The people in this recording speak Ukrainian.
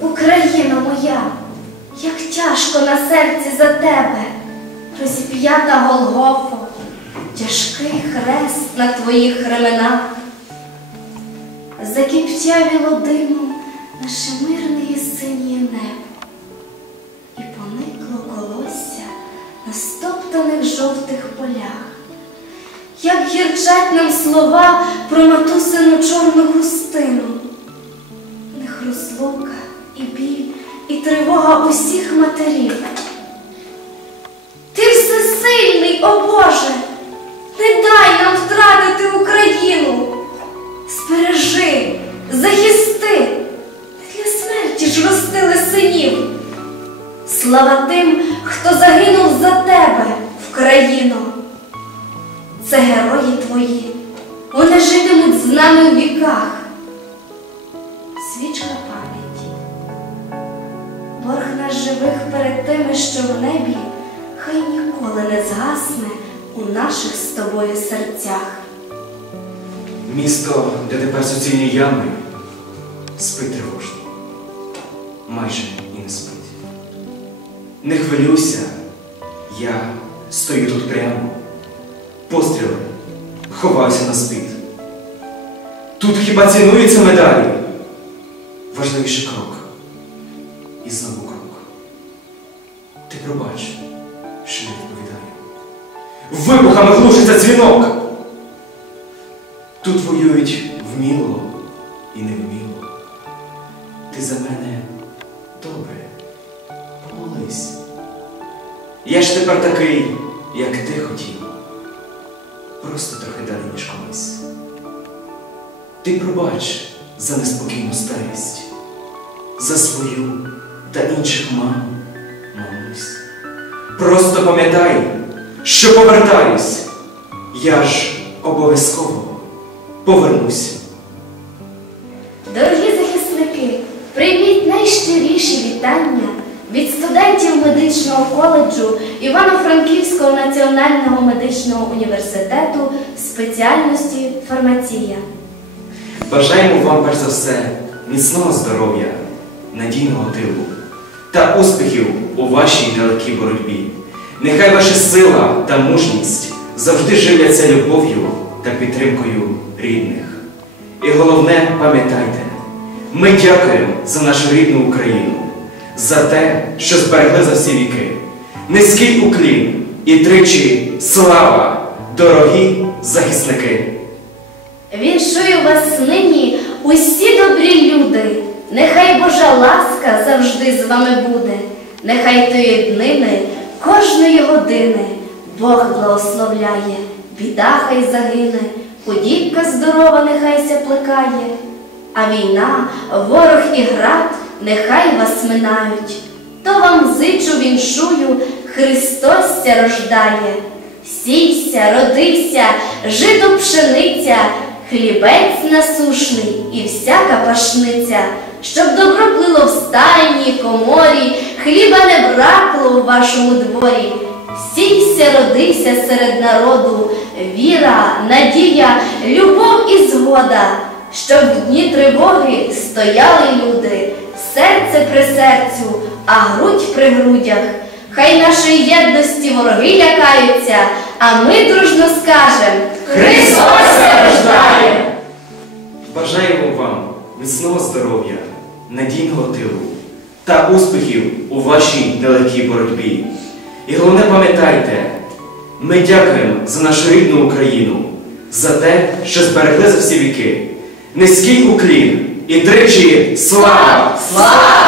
Україна моя, як тяжко на серці за тебе, розіп'ята Голгофо, тяжкий хрест на твоїх ременах. Закіптявіло димом наше мирне і синє небо, і поникло колосся на стоптаних жовтих полях. Як гірчать нам слова про матусину чорну хустину, в них розлука і біль, і тривога усіх матерів. Ти всесильний, о Боже, не дай нам втратити Україну. Збережи, захисти, для смерті ж ростили синів. Слава тим, хто загинув за тебе, Вкраїно. Це герої твої, вони житимуть з нами у віках. Свічка пам'яті. Наш живих перед тими, що в небі, хай ніколи не згасне у наших з тобою серцях. Місто, де тепер суцільні ями, спить тривожно, майже і не спить. Не хвилюйся, я стою тут прямо, постріли, ховаюся на спит. Тут хіба цінуються медалі? Важливіший крок. І знову пробач, що не відповідаю. Вибухами глушиться дзвінок. Тут воюють вміло і невміло. Ти за мене добре, помолись. Я ж тепер такий, як ти хотів, просто трохи далі, ніж колись. Ти пробач за неспокійну старість, за свою та інших мам. Просто пам'ятай, що повертаюсь, я ж обов'язково повернусь. Дорогі захисники, прийміть найщиріші вітання від студентів медичного коледжу Івано-Франківського національного медичного університету спеціальності фармація. Бажаємо вам перш за все міцного здоров'я, надійного тилу та успіхів у вашій нелегкій боротьбі. Нехай ваша сила та мужність завжди живляться любов'ю та підтримкою рідних. І головне, пам'ятайте, ми дякуємо за нашу рідну Україну, за те, що зберегли за всі віки. Низький уклін і тричі слава, дорогі захисники! Віншую вас нині усі добрі люди. Нехай Божа ласка завжди з вами буде. Нехай тої днини, кожної години Бог благословляє, біда хай загине, подібка здорова нехай ся плекає. А війна, ворог і град нехай вас минають. То вам зичу віншую, Христос ся рождає. Сійся, родися, жито пшениця, хлібець насушний і всяка пашниця, щоб добро плило в стайні, коморі, хліба не бракло у вашому дворі. Сійся, родися серед народу, віра, надія, любов і згода, щоб в дні тривоги стояли люди, серце при серцю, а грудь при грудях. Хай нашої єдності вороги лякаються, а ми дружно скажем Христос рождає! Бажаємо вам міцного здоров'я, надійного тилу та успіхів у вашій далекій боротьбі. І головне пам'ятайте, ми дякуємо за нашу рідну Україну, за те, що зберегли за всі віки. Низький уклін і тричі слава! Слава!